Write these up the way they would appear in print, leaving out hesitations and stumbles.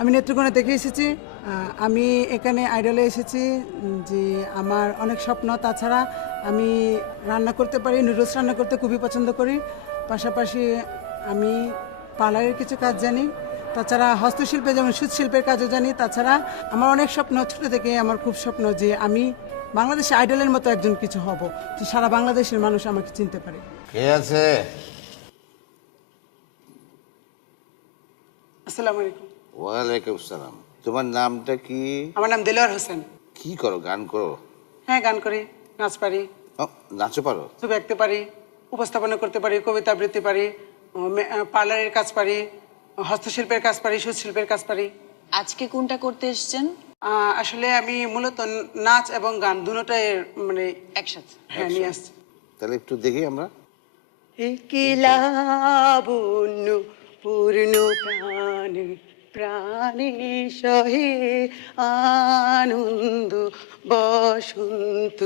আমি নেত্রকোনা থেকে এসেছি। আমি এখানে আইডলে এসেছি যে আমার অনেক স্বপ্ন। তাছাড়া আমি রান্না করতে পারি, নুডলস রান্না করতে খুবই পছন্দ করি। পাশাপাশি আমি পার্লারের কিছু কাজ জানি। তাছাড়া হস্তশিল্পে যেমন সুতশিল্পের কাজও জানি। তাছাড়া আমার অনেক স্বপ্ন, ছোটো থেকে আমার খুব স্বপ্ন যে আমি বাংলাদেশে আইডলের মতো একজন কিছু হব, যে সারা বাংলাদেশের মানুষ আমাকে চিনতে পারে। কে আছে? আসসালামু আলাইকুম। ওয়ালাইকুম সালাম। তোমার নামটা কি? আমার নাম দেলোয়ার হোসেন। কি করো? গান করো? হ্যাঁ, গান করি, নাচ পারি, ও, নাচও পারো? ছবি আঁকতে পারি, উপস্থাপনা করতে পারি, কবিতা আবৃত্তি পারি, পার্লারের কাজ পারি, হস্তশিল্পের কাজ পারি, সুশিল্পের কাজ পারি। আজকে কোনটা করতে এসেছেন? আসলে আমি মূলত নাচ এবং গান দুটোটাই মানে একসাথে। হ্যাঁ নিয়ে আসছি। তাহলে একটু দেখি আমরা। লাবণ্য পূর্ণ প্রাণে প্রাণে সহে আনন্দ বসন্ত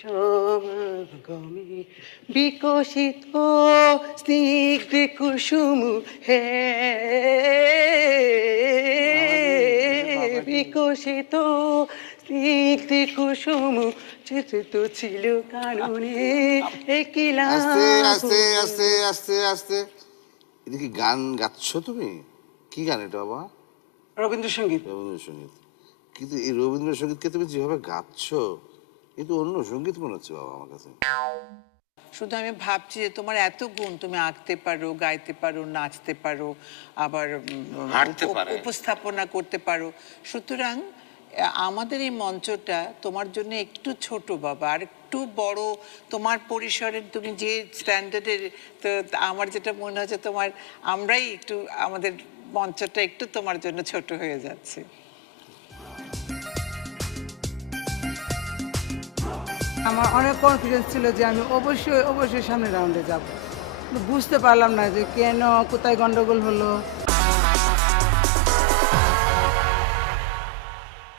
সমাগমে বিকশিত স্নিগ্ধ কুসুম হে বিকশিত স্নিগ্ধ কুসুম চিত্রিত ছিল কাননে একলা আস্তে আস্তে আস্তে আস্তে আস্তে। এটা কি গান গাচ্ছ তুমি? কি গান এটা বাবা? রবীন্দ্রসঙ্গীত। রবীন্দ্রসঙ্গীত। কিন্তু এই রবীন্দ্রসঙ্গীতকে তুমি যেভাবে গাচ্ছ, এ তো অন্য সঙ্গীত মনে হচ্ছে বাবা আমার কাছে। শুধু আমি ভাবছি যে তোমার এত গুণ, তুমি আঁকতে পারো, গাইতে পারো, নাচতে পারো, আবার হাঁটতে পারে। উপস্থাপনা করতে পারো। সুতরাং আমাদের এই মঞ্চটা তোমার জন্য একটু ছোট বাবা, আর একটু বড় তোমার পরিসরের, তুমি যে স্ট্যান্ডার্ডের, তো আমার যেটা মনে হচ্ছে তোমার, আমরাই একটু আমাদের মঞ্চটা একটু তোমার জন্য ছোট হয়ে যাচ্ছে। আমার অনেক কনফিডেন্স ছিল যে আমি অবশ্যই অবশ্যই সামনের রাউন্ডে যাব। বুঝতে পারলাম না যে কেন, কোথায় গন্ডগোল হলো।